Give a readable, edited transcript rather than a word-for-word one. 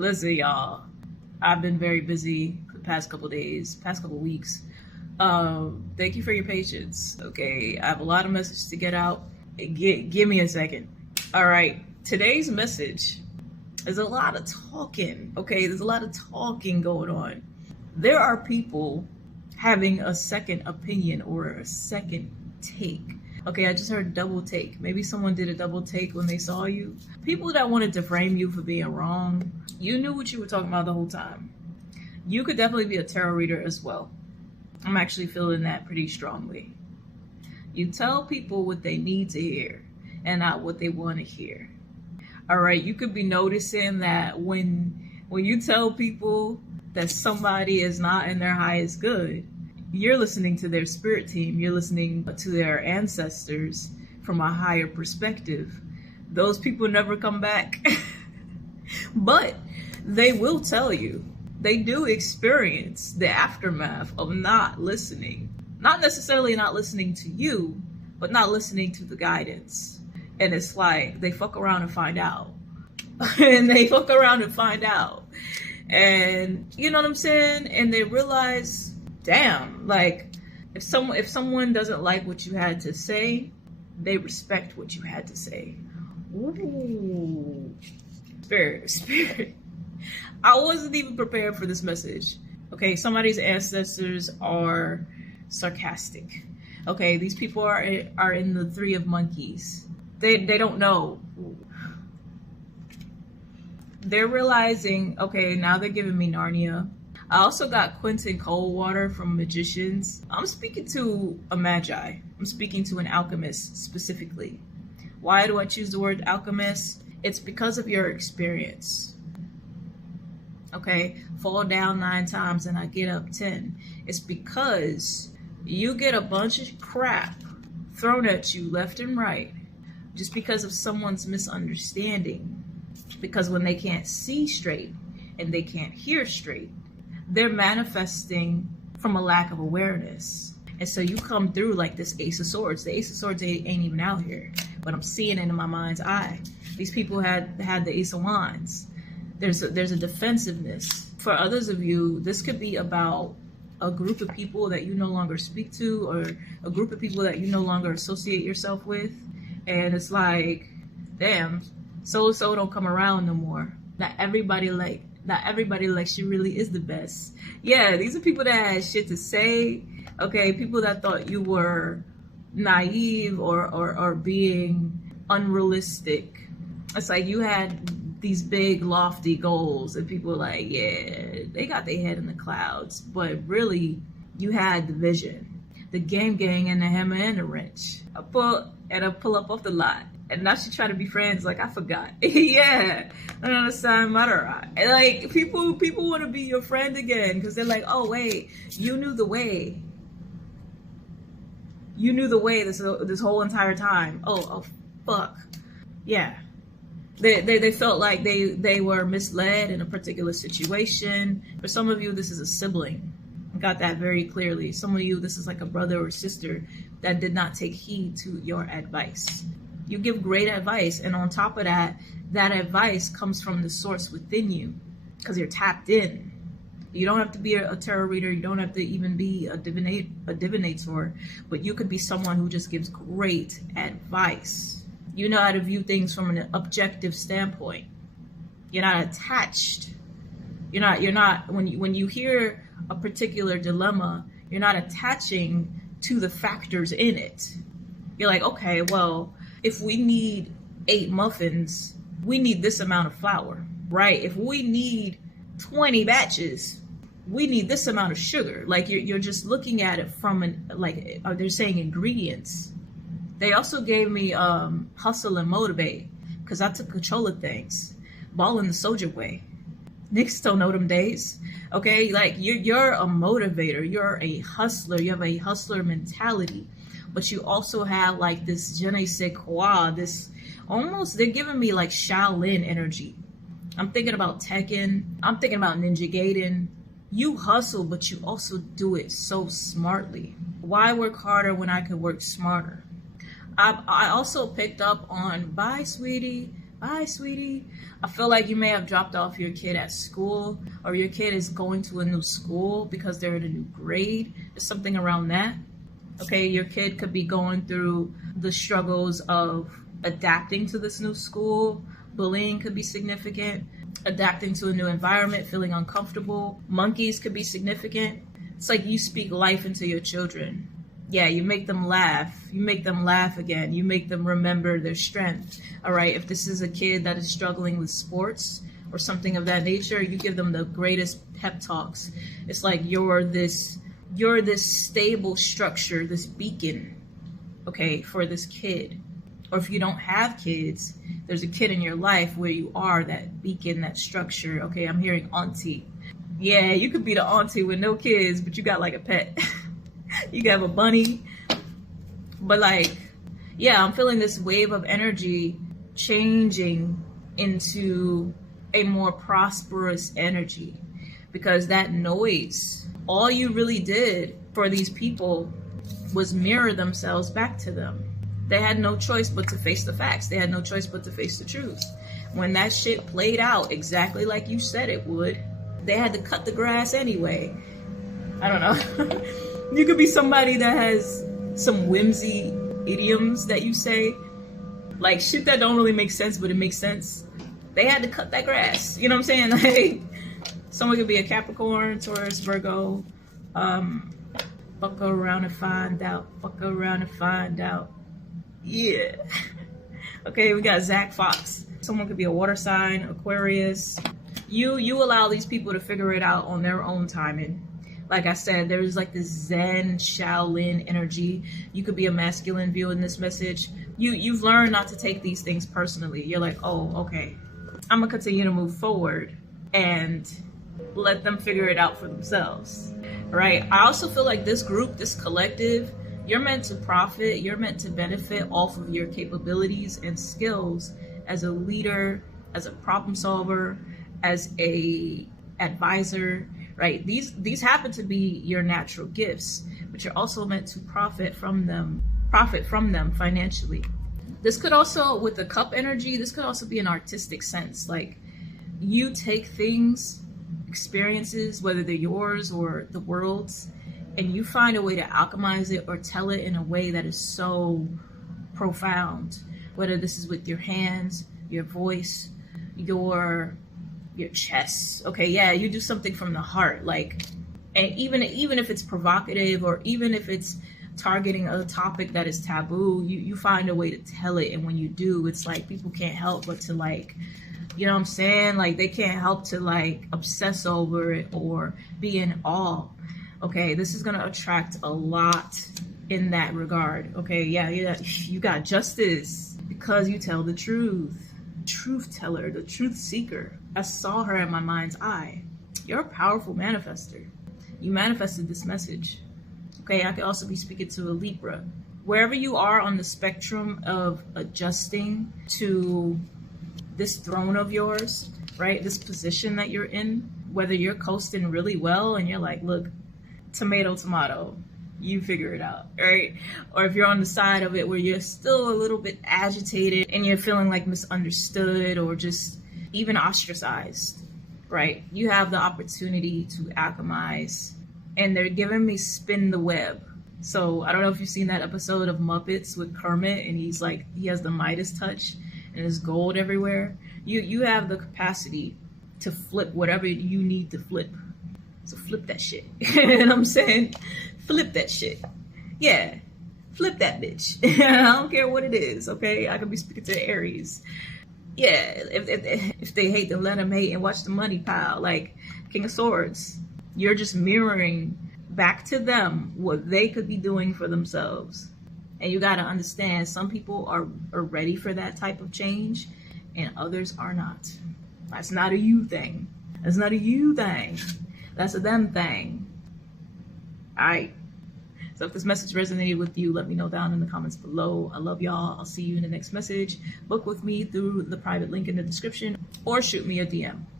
Listen, y'all, I've been very busy the past couple days, past couple weeks. Thank you for your patience. Okay, I have a lot of messages to get out. Give me a second. All right, today's message is a lot of talking. Okay, there's a lot of talking going on. There are people having a second opinion or a second take. Okay, I just heard double take. Maybe someone did a double take when they saw you. People that wanted to frame you for being wrong, you knew what you were talking about the whole time. You could definitely be a tarot reader as well. I'm actually feeling that pretty strongly. You tell people what they need to hear and not what they want to hear. All right, you could be noticing that when you tell people that somebody is not in their highest good, you're listening to their spirit team, you're listening to their ancestors from a higher perspective. Those people never come back. But they will tell you. They do experience the aftermath of not listening. Not necessarily not listening to you, but not listening to the guidance. And it's like they fuck around and find out. And they fuck around and find out. And you know what I'm saying? And they realize, damn, like if someone doesn't like what you had to say, they respect what you had to say. Ooh. Spirit. I wasn't even prepared for this message. Okay, somebody's ancestors are sarcastic. Okay, these people are in the Three of Monkeys. They don't know. They're realizing, okay, now they're giving me Narnia. I also got Quentin Coldwater from Magicians. I'm speaking to a magi. I'm speaking to an alchemist specifically. Why do I choose the word alchemist? It's because of your experience. Okay, fall down 9 times and I get up 10. It's because you get a bunch of crap thrown at you left and right just because of someone's misunderstanding. Because when they can't see straight and they can't hear straight, they're manifesting from a lack of awareness. And so you come through like this Ace of Swords. The Ace of Swords ain't even out here, but I'm seeing it in my mind's eye. These people had the Ace of Wands. There's a defensiveness. For others of you, this could be about a group of people that you no longer speak to, or a group of people that you no longer associate yourself with. And it's like, damn, so-and-so don't come around no more. Not everybody like she really is the best. Yeah, these are people that had shit to say. Okay, people that thought you were naive or being unrealistic. It's like you had these big lofty goals and people like, yeah, they got their head in the clouds, but really you had the vision, the gang and the hammer and the wrench. I pull up off the lot, and now she try to be friends like I forgot. Yeah, I don't understand matter. And like people want to be your friend again because they're like, oh wait, you knew the way. You knew the way this whole entire time. Oh fuck, yeah. They felt like they were misled in a particular situation. For some of you, this is a sibling. I got that very clearly. Some of you, this is like a brother or sister that did not take heed to your advice. You give great advice, and on top of that, that advice comes from the source within you because you're tapped in. You don't have to be a tarot reader. You don't have to even be a divinator, but you could be someone who just gives great advice. You know how to view things from an objective standpoint. You're not attached. You're not when you hear a particular dilemma, you're not attaching to the factors in it. You're like, okay, well, if we need 8 muffins, we need this amount of flour, right? If we need 20 batches, we need this amount of sugar. Like you're just looking at it from they're saying ingredients. They also gave me hustle and motivate because I took control of things. Ball in the soldier way. Niggas still know them days. Okay, like you're a motivator. You're a hustler. You have a hustler mentality. But you also have like this je ne sais quoi, this almost, they're giving me like Shaolin energy. I'm thinking about Tekken. I'm thinking about Ninja Gaiden. You hustle, but you also do it so smartly. Why work harder when I could work smarter? I also picked up on, bye, sweetie. Bye, sweetie. I feel like you may have dropped off your kid at school, or your kid is going to a new school because they're in a new grade. There's something around that. Okay, your kid could be going through the struggles of adapting to this new school. Bullying could be significant. Adapting to a new environment, feeling uncomfortable. Monkeys could be significant. It's like you speak life into your children. Yeah, you make them laugh. You make them laugh again. You make them remember their strength. All right, if this is a kid that is struggling with sports or something of that nature, you give them the greatest pep talks. It's like you're this stable structure, this beacon, okay, for this kid. Or if you don't have kids, there's a kid in your life where you are that beacon, that structure. Okay, I'm hearing auntie. Yeah, you could be the auntie with no kids, but you got like a pet. You could have a bunny. But like, yeah, I'm feeling this wave of energy changing into a more prosperous energy, because that noise, all you really did for these people was mirror themselves back to them. They had no choice but to face the facts. They had no choice but to face the truth. When that shit played out exactly like you said it would, they had to cut the grass anyway. I don't know. You could be somebody that has some whimsy idioms that you say, like shit that don't really make sense, but it makes sense. They had to cut that grass. You know what I'm saying? Like, someone could be a Capricorn, Taurus, Virgo. Fuck around and find out. Fuck around and find out. Yeah. Okay, we got Zach Fox. Someone could be a water sign, Aquarius. You allow these people to figure it out on their own timing. Like I said, there's like this Zen Shaolin energy. You could be a masculine viewing this message. You've learned not to take these things personally. You're like, oh, okay, I'm gonna continue to move forward and let them figure it out for themselves, right? I also feel like this group, this collective, you're meant to profit, you're meant to benefit off of your capabilities and skills as a leader, as a problem solver, as a advisor, right? These happen to be your natural gifts, but you're also meant to profit from them financially. This could also, with the cup energy, this could also be an artistic sense. Like, you take things, experiences, whether they're yours or the world's, and you find a way to alchemize it or tell it in a way that is so profound. Whether this is with your hands, your voice, your chest. Okay, yeah, you do something from the heart. Like, and even if it's provocative, or even if it's targeting a topic that is taboo, you find a way to tell it. And when you do, it's like people can't help but to, like, you know what I'm saying? Like, they can't help to like obsess over it or be in awe. Okay, this is gonna attract a lot in that regard. Okay, yeah, you got justice because you tell the truth. Truth teller, the truth seeker. I saw her in my mind's eye. You're a powerful manifester. You manifested this message. Okay, I could also be speaking to a Libra. Wherever you are on the spectrum of adjusting to this throne of yours, right? This position that you're in, whether you're coasting really well and you're like, look, tomato, you figure it out, right? Or if you're on the side of it where you're still a little bit agitated and you're feeling like misunderstood or just even ostracized, right? You have the opportunity to alchemize, and they're giving me spin the web. So I don't know if you've seen that episode of Muppets with Kermit, and he's like, he has the Midas touch and there's gold everywhere. You have the capacity to flip whatever you need to flip. So flip that shit. You know what I'm saying? Flip that shit. Yeah. Flip that bitch. I don't care what it is, okay? I could be speaking to Aries. Yeah, if they hate, then let them hate and watch the money pile. Like King of Swords. You're just mirroring back to them what they could be doing for themselves. And you got to understand, some people are ready for that type of change and others are not. That's not a you thing. That's not a you thing. That's a them thing. All right. So if this message resonated with you, let me know down in the comments below. I love y'all. I'll see you in the next message. Book with me through the private link in the description or shoot me a DM.